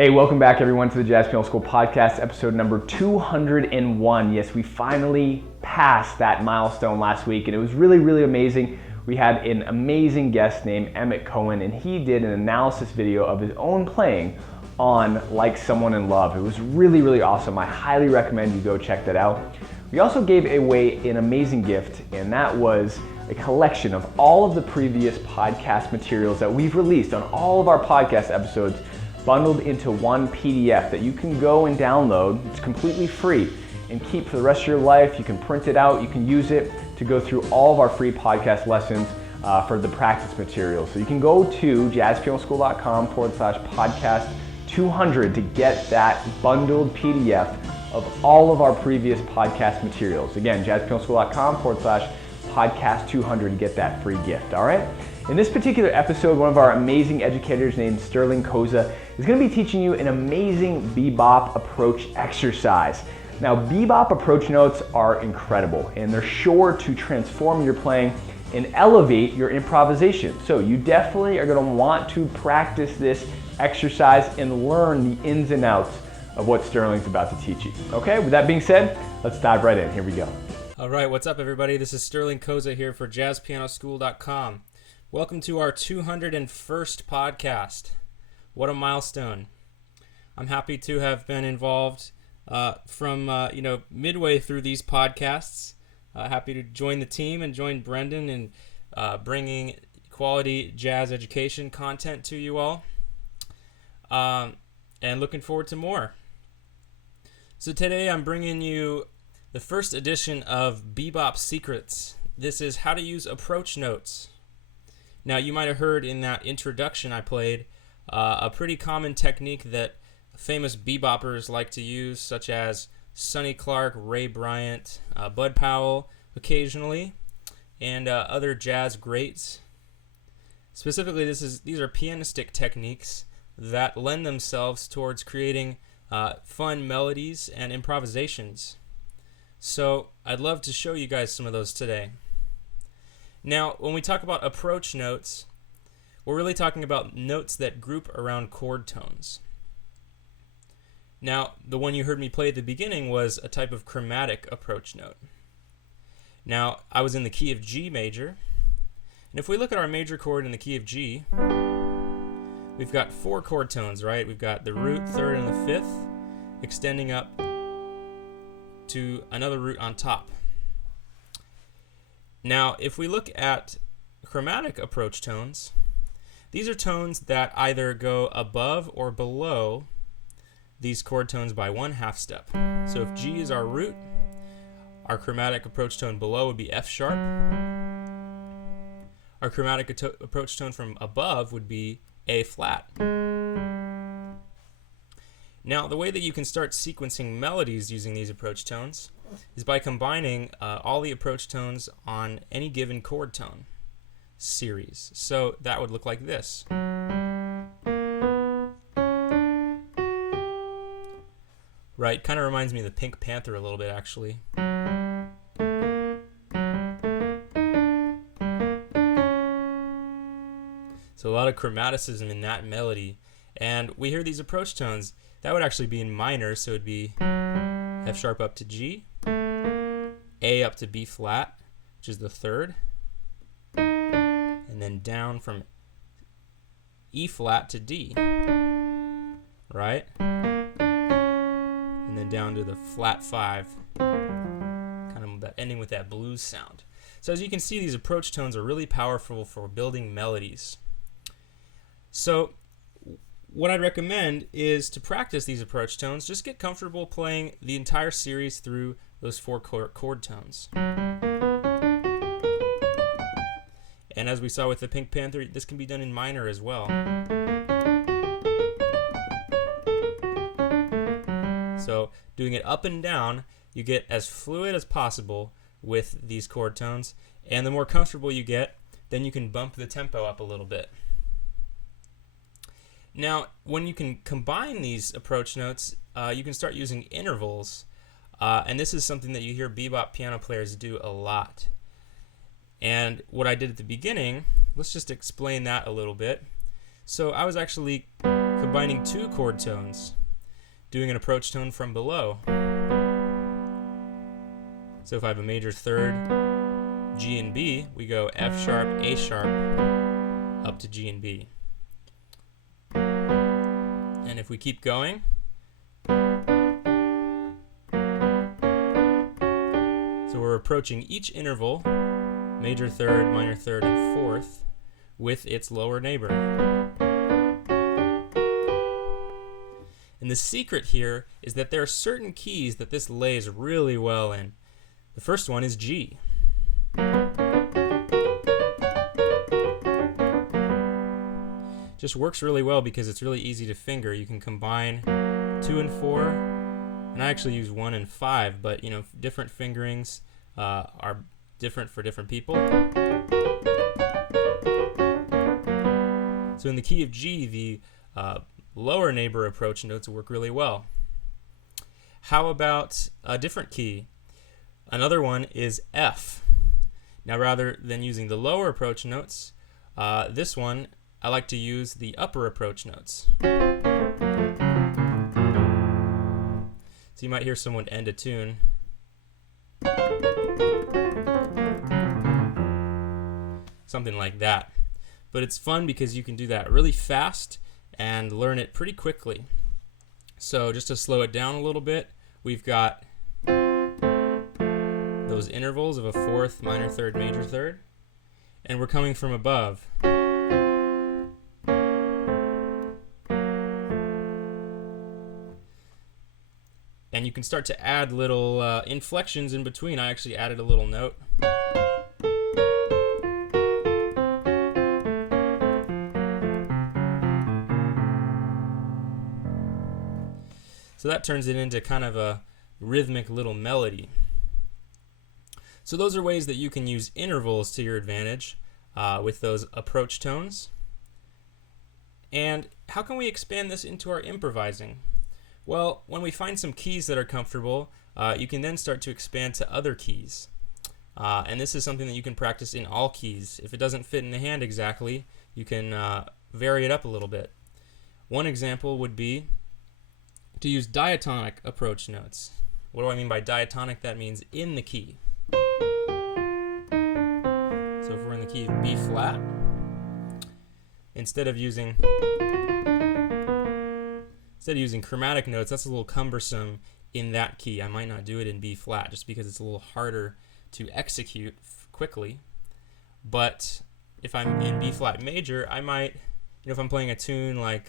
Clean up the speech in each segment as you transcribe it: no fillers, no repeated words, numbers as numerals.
Hey, welcome back everyone to the Jazz Piano School podcast, episode number 201. Yes, we finally passed that milestone last week, and it was really amazing. We had an amazing guest named Emmett Cohen, and he did an analysis video of his own playing on Like Someone in Love. It was really awesome. I highly recommend you go check that out. We also gave away an amazing gift, and that was a collection of all of the previous podcast materials that we've released on all of our podcast episodes, bundled into one PDF that you can go and download. It's completely free and keep for the rest of your life. You can print it out, you can use it to go through all of our free podcast lessons for the practice materials. So you can go to jazzpianoschool.com/podcast 200 to get that bundled PDF of all of our previous podcast materials. Again, jazzpianoschool.com/podcast 200 to get that free gift, all right? In this particular episode, one of our amazing educators named Sterling Koza is going to be teaching you an amazing bebop approach exercise. Now, bebop approach notes are incredible, and they're sure to transform your playing and elevate your improvisation. So you definitely are going to want to practice this exercise and learn the ins and outs of what Sterling's about to teach you. Okay, with that being said, let's dive right in. Here we go. All right, what's up everybody? This is Sterling Koza here for jazzpianoschool.com. Welcome to our 201st podcast. What a milestone. I'm happy to have been involved from midway through these podcasts. Happy to join the team and join Brendan in bringing quality jazz education content to you all. And looking forward to more. So today I'm bringing you the first edition of Bebop Secrets. This is how to use approach notes. Now, you might have heard in that introduction I played a pretty common technique that famous beboppers like to use, such as Sonny Clark, Ray Bryant, Bud Powell occasionally, and other jazz greats. Specifically, these are pianistic techniques that lend themselves towards creating fun melodies and improvisations. So I'd love to show you guys some of those today. Now, when we talk about approach notes, we're really talking about notes that group around chord tones. Now, the one you heard me play at the beginning was a type of chromatic approach note. Now, I was in the key of G major, and if we look at our major chord in the key of G, we've got four chord tones, right? We've got the root, third, and the fifth, extending up to another root on top. Now, if we look at chromatic approach tones, these are tones that either go above or below these chord tones by one half step. So if G is our root, our chromatic approach tone below would be F sharp. Our chromatic approach tone from above would be A flat. Now, the way that you can start sequencing melodies using these approach tones is by combining all the approach tones on any given chord tone series. So that would look like this. Right, kind of reminds me of the Pink Panther a little bit, actually. So a lot of chromaticism in that melody. And we hear these approach tones. That would actually be in minor, so it would be F sharp up to G, A up to B flat, which is the third, and then down from E flat to D, right? And then down to the flat 5, kind of that ending with that blues sound. So as you can see, these approach tones are really powerful for building melodies. So what I'd recommend is to practice these approach tones. Just get comfortable playing the entire series through those four chord tones. And as we saw with the Pink Panther, this can be done in minor as well. So doing it up and down, you get as fluid as possible with these chord tones. And the more comfortable you get, then you can bump the tempo up a little bit. Now, when you can combine these approach notes, you can start using intervals. And this is something that you hear bebop piano players do a lot. And what I did at the beginning, let's just explain that a little bit. So I was actually combining two chord tones, doing an approach tone from below. So if I have a major third, G and B, we go F sharp, A sharp, up to G and B. And if we keep going, so we're approaching each interval, major third, minor third, and fourth, with its lower neighbor. And the secret here is that there are certain keys that this lays really well in. The first one is G. Just works really well because it's really easy to finger. You can combine 2 and 4, and I actually use 1 and 5, but different fingerings are different for different people. So in the key of G, the lower neighbor approach notes work really well. How about a different key? Another one is F. Now rather than using the lower approach notes, this one I like to use the upper approach notes. So you might hear someone end a tune. Something like that. But it's fun because you can do that really fast and learn it pretty quickly. So just to slow it down a little bit, we've got those intervals of a fourth, minor third, major third, and we're coming from above. And you can start to add little inflections in between. I actually added a little note. So that turns it into kind of a rhythmic little melody. So those are ways that you can use intervals to your advantage with those approach tones. And how can we expand this into our improvising? Well, when we find some keys that are comfortable, you can then start to expand to other keys. And this is something that you can practice in all keys. If it doesn't fit in the hand exactly, you can vary it up a little bit. One example would be to use diatonic approach notes. What do I mean by diatonic? That means in the key. So if we're in the key of B flat, instead of using chromatic notes, that's a little cumbersome in that key. I might not do it in B flat just because it's a little harder to execute quickly. But if I'm in B flat major, I might, if I'm playing a tune like,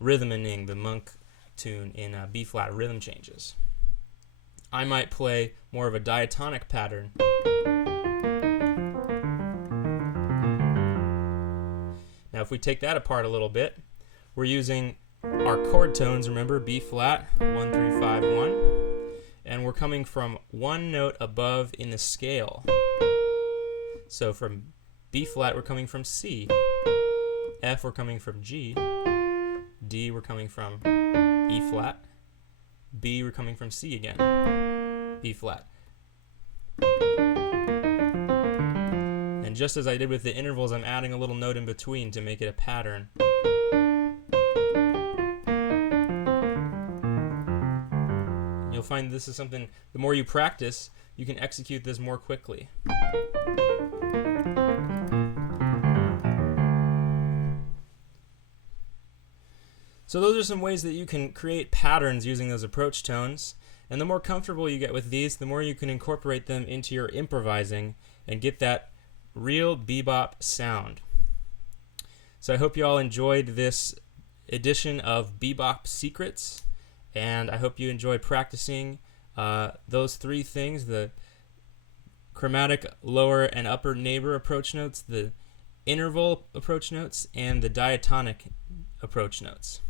Rhythmening, the Monk tune in B flat rhythm changes, I might play more of a diatonic pattern. Now if we take that apart a little bit, we're using our chord tones, remember, B flat, 1, 3, 5, 1, and we're coming from one note above in the scale. So from B flat we're coming from C, F we're coming from G, D we're coming from E flat, B we're coming from C again, B flat. And just as I did with the intervals, I'm adding a little note in between to make it a pattern. And you'll find this is something, the more you practice, you can execute this more quickly. So those are some ways that you can create patterns using those approach tones. And the more comfortable you get with these, the more you can incorporate them into your improvising and get that real bebop sound. So I hope you all enjoyed this edition of Bebop Secrets, and I hope you enjoyed practicing those three things: the chromatic lower and upper neighbor approach notes, the interval approach notes, and the diatonic approach notes.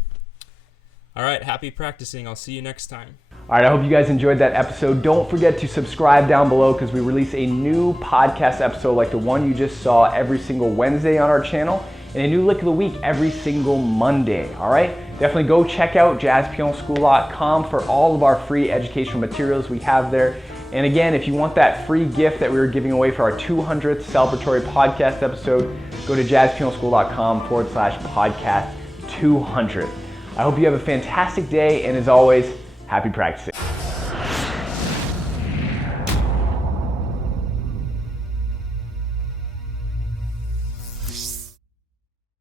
All right, happy practicing. I'll see you next time. All right, I hope you guys enjoyed that episode. Don't forget to subscribe down below because we release a new podcast episode like the one you just saw every single Wednesday on our channel, and a new lick of the week every single Monday. All right, definitely go check out jazzpianoschool.com for all of our free educational materials we have there. And again, if you want that free gift that we were giving away for our 200th celebratory podcast episode, go to jazzpianoschool.com/podcast 200. I hope you have a fantastic day, and as always, happy practicing.